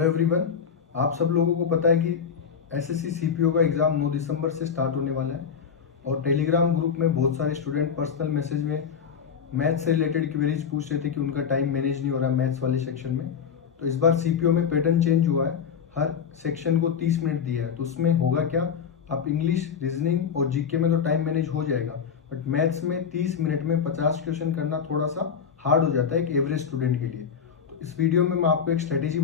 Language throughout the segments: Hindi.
Hello everyone. आप सब लोगों को पता है कि एसएससी सीपीओ का एग्ज़ाम 9 दिसंबर से स्टार्ट होने वाला है और टेलीग्राम ग्रुप में बहुत सारे स्टूडेंट पर्सनल मैसेज में मैथ से रिलेटेड क्वेरीज पूछ रहे थे कि उनका टाइम मैनेज नहीं हो रहा मैथ्स वाले सेक्शन में। तो इस बार सीपीओ में पैटर्न चेंज हुआ है, हर सेक्शन को 30 मिनट दिया है। तो उसमें होगा क्या, आप इंग्लिश, रीजनिंग और जीके में तो टाइम मैनेज हो जाएगा, बट मैथ्स में 30 मिनट में 50 क्वेश्चन करना थोड़ा सा हार्ड हो जाता है एक एवरेज स्टूडेंट के लिए। तो इस वीडियो में मैं आपको एक स्ट्रेटेजी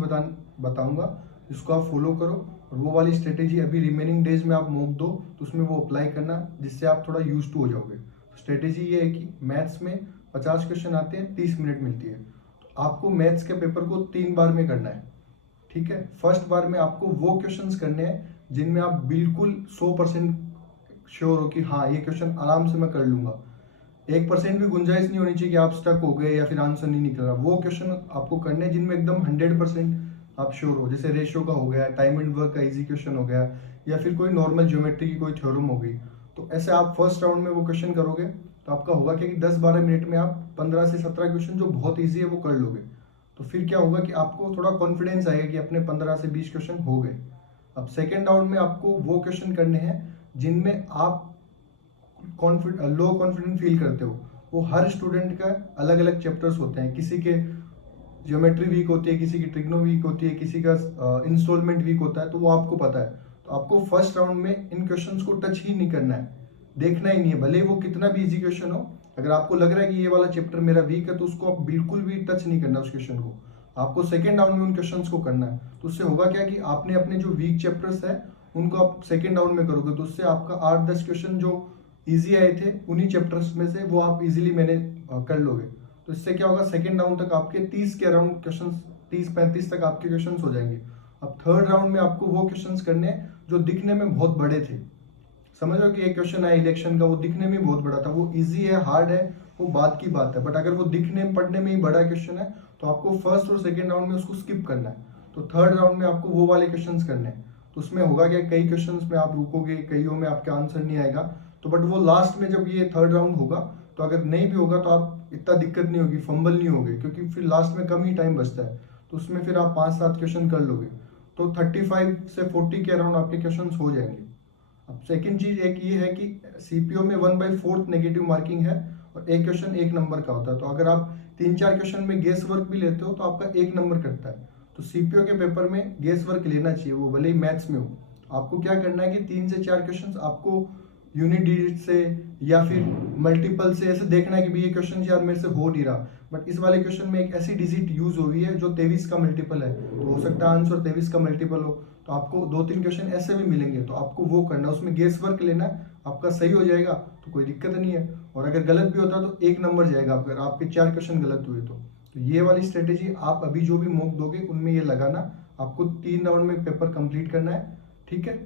बताऊंगा जिसको आप फॉलो करो, और वो वाली स्ट्रेटेजी अभी रिमेनिंग डेज में आप मॉक दो तो उसमें वो अप्लाई करना, जिससे आप थोड़ा यूज टू हो जाओगे। तो स्ट्रेटेजी ये है कि मैथ्स में 50 क्वेश्चन आते हैं, 30 मिनट मिलती है। तो आपको मैथ्स के पेपर को 3 बार में करना है, ठीक है। फर्स्ट बार में आपको वो क्वेश्चंस करने हैं जिनमें आप बिल्कुल 100% श्योर हो कि हाँ ये क्वेश्चन आराम से मैं कर लूंगा। 1% भी गुंजाइश नहीं होनी चाहिए कि आप स्टक हो गए या फिर आंसर नहीं निकल रहा। वो क्वेश्चन आपको करने हैं जिनमें एकदम 100% आप श्योर हो, जैसे रेशियो का हो गया, टाइम एंड वर्क का इजी क्वेश्चन हो गया, या फिर कोई नॉर्मल ज्योमेट्री की कोई थ्योरम हो गई। तो ऐसे आप फर्स्ट राउंड में वो क्वेश्चन करोगे तो आपका होगा कि 10-12 मिनट में आप 15 से 17 क्वेश्चन जो बहुत ईजी है वो कर लोगे। तो फिर क्या होगा कि आपको थोड़ा कॉन्फिडेंस आएगा कि अपने 15 से 20 क्वेश्चन हो गए। अब सेकेंड राउंड में आपको वो क्वेश्चन करने हैं जिनमें आप लो कॉन्फिडेंट फील करते हो। वो हर स्टूडेंट का अलग अलग चैप्टर्स होते हैं, किसी के ज्योमेट्री वीक होती है, किसी की ट्रिग्नो वीक होती है, किसी का इंस्टॉलमेंट वीक होता है, तो वो आपको पता है। तो आपको फर्स्ट राउंड में इन क्वेश्चंस को टच ही नहीं करना है, देखना ही नहीं है, भले वो कितना भी इजी क्वेश्चन हो। अगर आपको लग रहा है कि ये वाला चैप्टर मेरा वीक है तो उसको आप बिल्कुल भी टच नहीं करना उस क्वेश्चन को। आपको सेकेंड राउंड में उन क्वेश्चंस को करना है। तो उससे होगा क्या कि आपने अपने जो वीक चैप्टर्स है उनको आप सेकेंड राउंड में करोगे, तो उससे आपका 8-10 क्वेश्चन जो इजी आए थे उन्हीं चैप्टर्स में से वो आप इजीली मैनेज कर लोगे। तो इससे क्या होगा, सेकेंड राउंड तक आपके 30 के अराउंड क्वेश्चन, 30-35 तक आपके क्वेश्चन हो जाएंगे। अब थर्ड राउंड में आपको वो क्वेश्चन करने हैं जो दिखने में बहुत बड़े थे। समझ लो कि एक क्वेश्चन है इलेक्शन का, वो दिखने में बहुत बड़ा था, वो इजी है हार्ड है वो बात की बात है, बट अगर वो दिखने पढ़ने में ही बड़ा क्वेश्चन है तो आपको फर्स्ट और सेकेंड राउंड में उसको स्किप करना है। तो थर्ड राउंड में आपको वो वाले क्वेश्चन करने हैं। तो उसमें होगा क्या, कई क्वेश्चन में आप रुकोगे, कईयों में आपका आंसर नहीं आएगा, तो बट वो लास्ट में जब ये थर्ड राउंड होगा तो अगर नहीं भी होगा तो आप इतना दिक्कत नहीं होगी, फंबल नहीं होगे, क्योंकि फिर लास्ट में कम ही टाइम बचता है। तो उसमें फिर आप 5-7 क्वेश्चन कर लोगे, तो 35 से 40 के अराउंड आपके क्वेश्चन हो जाएंगे। अब सेकंड चीज एक ये है कि सीपीओ में 1/4 नेगेटिव मार्किंग है और एक क्वेश्चन 1 नंबर का होता है। तो अगर आप 3-4 क्वेश्चन में गेस वर्क भी लेते हो तो आपका 1 नंबर कटता है। तो सीपीओ के पेपर में गेस वर्क लेना चाहिए, वो भले ही मैथ्स में हो। आपको क्या करना है कि 3 से 4 क्वेश्चन आपको यूनिट डिजिट से या फिर मल्टीपल से ऐसे देखना है कि भाई ये क्वेश्चन यार मेरे से हो नहीं रहा, बट इस वाले क्वेश्चन में एक ऐसी डिजिट यूज हुई है जो 23 का मल्टीपल है, तो हो सकता है आंसर 23 का मल्टीपल हो। तो आपको 2-3 क्वेश्चन ऐसे भी मिलेंगे, तो आपको वो करना है, उसमें गेस वर्क लेना है। आपका सही हो जाएगा तो कोई दिक्कत नहीं है, और अगर गलत भी होता तो 1 नंबर जाएगा अगर आपके 4 क्वेश्चन गलत हुए तो ये वाली स्ट्रेटेजी आप अभी जो भी मॉक दोगे उनमें ये लगाना। आपको 3 राउंड में पेपर कंप्लीट करना है, ठीक है।